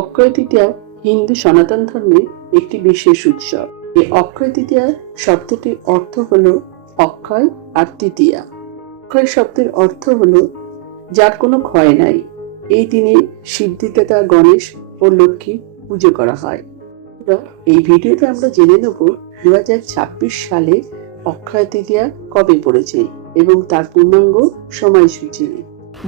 অক্ষয় তৃতীয়া হিন্দু সনাতন ধর্মের একটি বিশেষ উৎসব। এই অক্ষয় তৃতীয়া শব্দটির অর্থ হলো অক্ষয় আর তৃতীয়া। অক্ষয় শব্দের অর্থ হলো যার কোনো ক্ষয় নাই। এই দিনে সিদ্ধিদাতা গণেশ ও লক্ষ্মী পুজো করা হয়। এই ভিডিওতে আমরা জেনে নেব 2026 সালে অক্ষয় তৃতীয়া কবে পড়েছে এবং তার পূর্ণাঙ্গ সময়সূচি।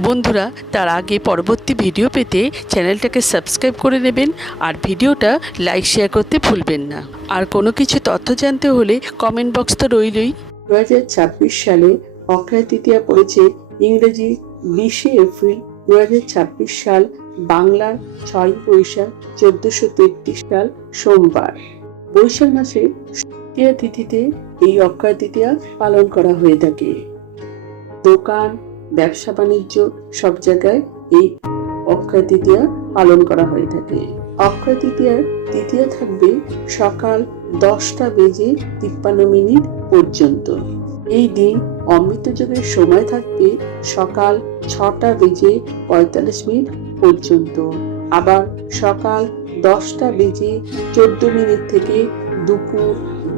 বন্ধুরা, তার আগে পরবর্তী ভিডিও পেতে চ্যানেলটাকে সাবস্ক্রাইব করে নেবেন আর ভিডিওটা লাইক শেয়ার করতে ভুলবেন না। আর কোনো কিছু তথ্য জানতে হলে কমেন্ট বক্স তো রইলই। 2026 সালে অক্ষয় তৃতীয়া পড়েছে ইংরেজি 20 এপ্রিল 2026 সাল, বাংলার 6 বৈশাখ 1433 সাল সোমবার। বৈশাখ মাসে তৃতীয়া তিথিতে এই অক্ষয় তৃতীয়া পালন করা হয়ে থাকে। দোকান, ব্যবসা বাণিজ্য সব জায়গায় এই অক্ষয় তৃতীয়া পালন করা হয়ে থাকে। অক্ষয় তৃতীয়ার তৃতীয়া থাকবে সকাল 10:53 পর্যন্ত। এই দিন অমৃত যোগের সময় থাকবে সকাল 6:45 পর্যন্ত, আবার সকাল 10:14 থেকে দুপুর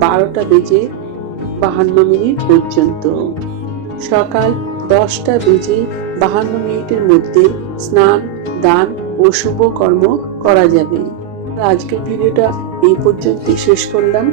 12:52 পর্যন্ত। সকাল 10:52 মধ্যে স্নান, দান ও শুভ কর্ম করা যাবে। আজকের ভিডিওটা এই পর্যন্ত শেষ করলাম।